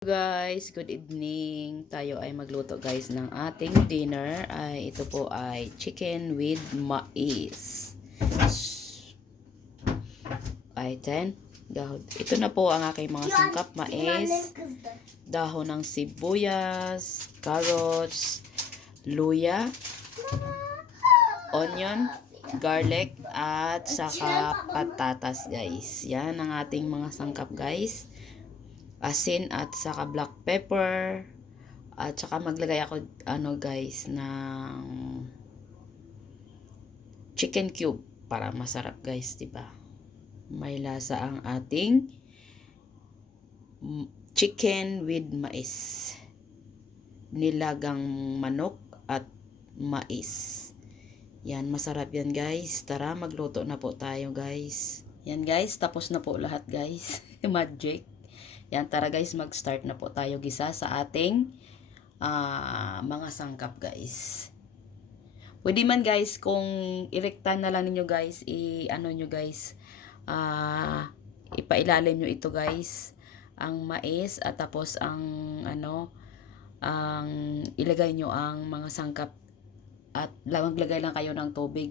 guys, good evening. Tayo ay magluto guys ng ating dinner. Ay ito po ay chicken with mais. Ay 10. Dahon. Ito na po ang aking mga sangkap mais, dahon ng sibuyas, carrots, luya, onion, garlic, at saka patatas guys. Yan ang ating mga sangkap guys asin at saka black pepper at saka maglagay ako ano guys ng chicken cube para masarap guys, 'di ba? May lasa ang ating chicken with mais. Nilagang manok at mais. Yan, masarap yan guys. Tara, magluto na po tayo guys. Yan guys, tapos na po lahat guys. Magic. Yan, tara guys, mag-start na po tayo gisa sa ating ah, mga sangkap guys. Pwede man guys, kung irekta na lang ninyo guys, i-ano nyo guys, ah, ipailalim nyo ito guys, ang mais at tapos ang ano, ang ilagay nyo ang mga sangkap at maglagay lang kayo ng tubig.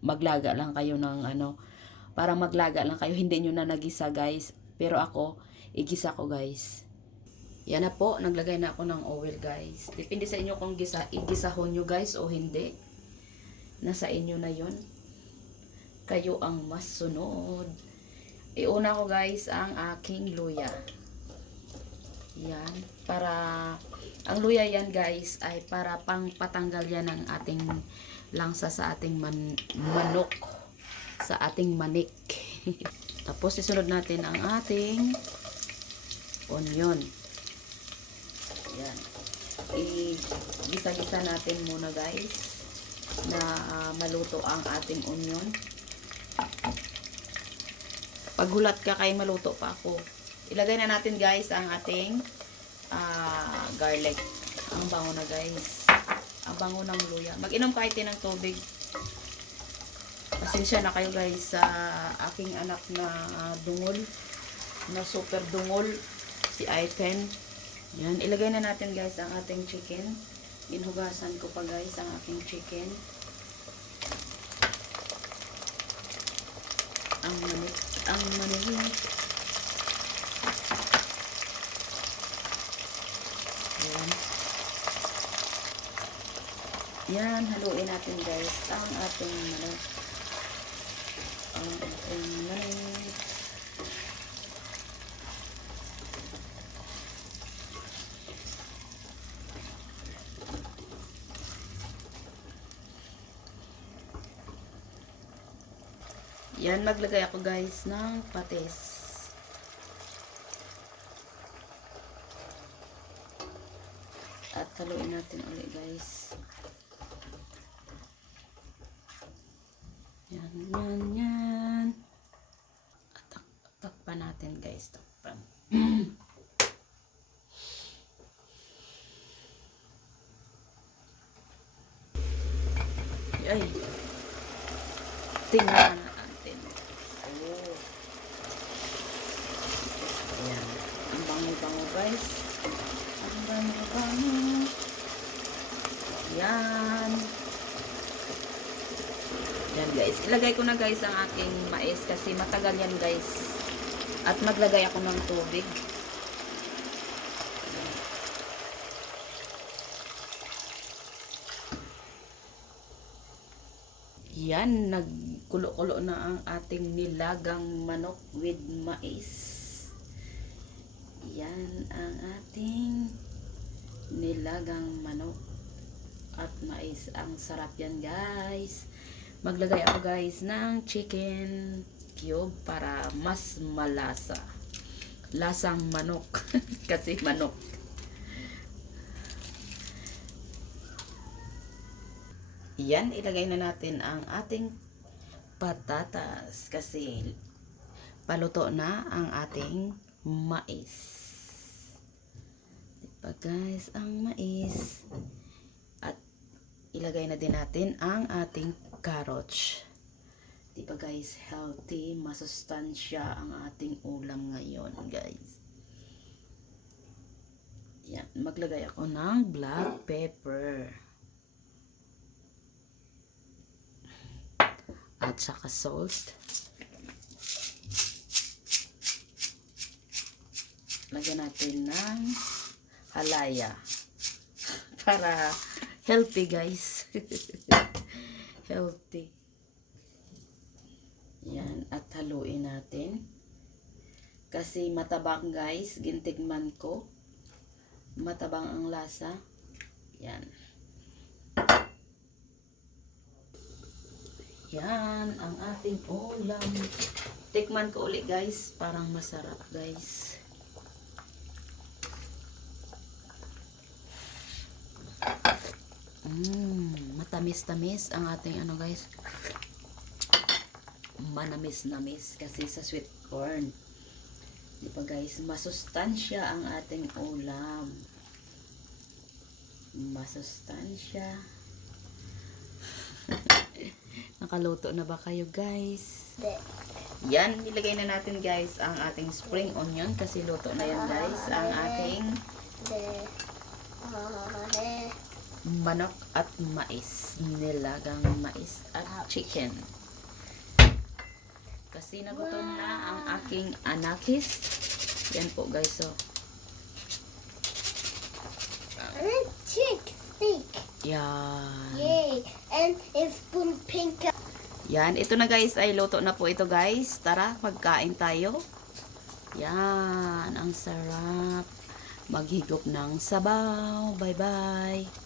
Maglaga lang kayo ng ano, para maglaga lang kayo, hindi nyo na nagisa guys. Pero ako, igisa ko guys. Yan na po, naglagay na ako ng oil guys. Depende sa inyo kung gisa, igisahon nyo guys o hindi. Nasa inyo na yon. Kayo ang mas sunod. Iuna ko guys ang aking luya. Yan. Para, ang luya yan guys ay para pang patanggal yan ng ating langsa sa ating man, manok. Sa ating manik. Tapos isunod natin ang ating onion. Yan. I-gisa-gisa natin muna guys na ah, maluto ang ating onion. Paghulat ka kay maluto pa ako. Ilagay na natin guys ang ating ah, garlic. Ang bango na guys. Ang bango ng luya. Mag-inom kahit ng tubig. Pasensya na kayo guys sa aking anak na ah, dungol. Na super dungol si Ipen. Yan, ilagay na natin guys ang ating chicken. Inhugasan ko pa guys ang aking chicken. Ang manik, ang manik. Yan. Yan, haluin natin guys ang ating manok. Ang ating manok. Yan, maglagay ako guys ng patis. At haluin natin ulit guys. Yan, yan, yan. At tak takpan natin guys. Takpan. Ay. Tingnan natin. Oh. Ayan. Ang bango-bango guys. Ang bango-bango. Yan. Yan guys. Ilagay ko na guys ang aking mais kasi matagal yan guys. At maglagay ako ng tubig. Yan, nagkulo-kulo na ang ating nilagang manok with mais. Yan ang ating nilagang manok at mais. Ang sarap yan guys. Maglagay ako guys ng chicken cube para mas malasa. Lasang manok. Kasi manok. Yan, ilagay na natin ang ating patatas kasi paluto na ang ating mais. Diba guys, ang mais. At ilagay na din natin ang ating carrots. Diba guys, healthy, masustansya ang ating ulam ngayon guys. maglagay ako ng black pepper. At saka salt. Lagyan natin ng halaya. Para healthy guys. healthy. Yan. At haluin natin. Kasi matabang guys. Gintigman ko. Matabang ang lasa. Yan. Yan ang ating ulam. Tikman ko ulit guys. Parang masarap guys. Mmm, matamis-tamis ang ating ano guys. Manamis-namis kasi sa sweet corn. Di ba guys, masustansya ang ating ulam. Masustansya. Nakaluto na ba kayo guys? Yan, nilagay na natin guys ang ating spring onion kasi luto na yan guys. Ang ating De. Manok at mais. Nilagang mais at chicken. Kasi nagutom na ang aking anakis. Yan po guys. So, And chick steak. yan. Yay. And it's spoon pink. Yan. Ito na guys ay luto na po ito guys. Tara, magkain tayo. Yan. Ang sarap. Maghigop ng sabaw. Bye-bye.